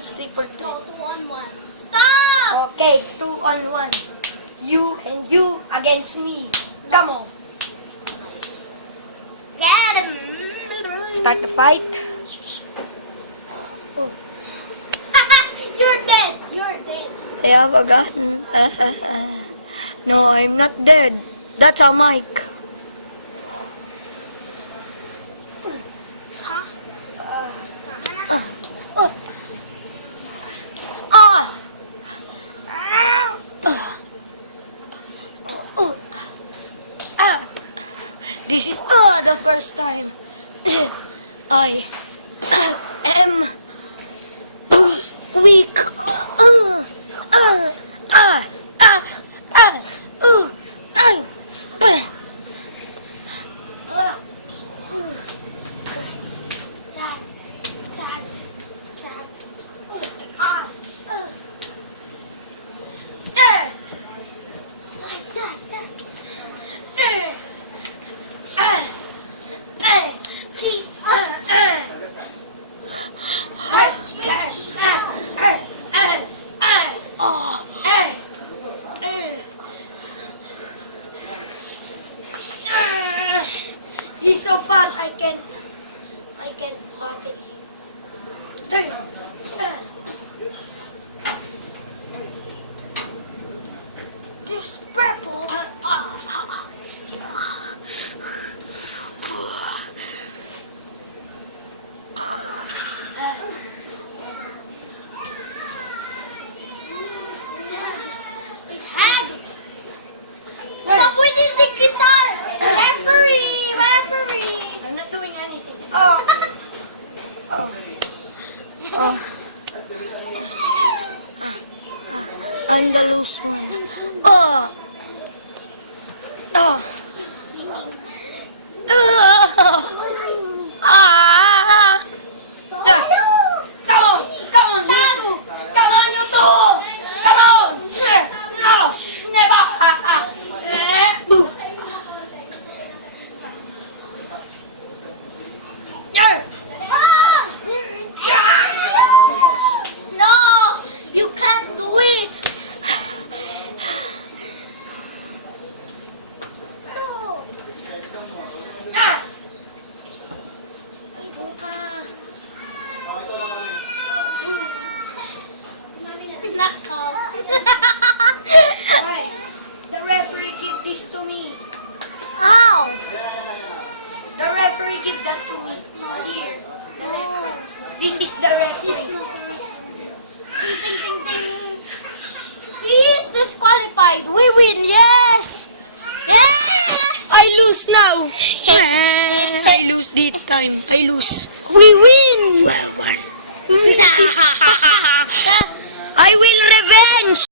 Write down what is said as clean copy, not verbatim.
chance, 3 for 2. No, 2-on-1. Stop! Okay, 2 on 1. You and you against me. Come on. Get him! Start the fight. You're dead! You're dead! I have a gun. No, I'm not dead. That's a mic. This is the first time I am weak. He's so fat, I can't battle him. Just purple. It's Hag! Stop with the guitar! Referee! Referee! I'm not doing anything. I'm the loose one. No! You can't do it! No! Why? The referee give this to me. How? The referee give that to me. Here. The referee. This is the referee. He is disqualified. We win, yeah! Yeah! I lose now. I lose this time. I lose. We win. I will revenge.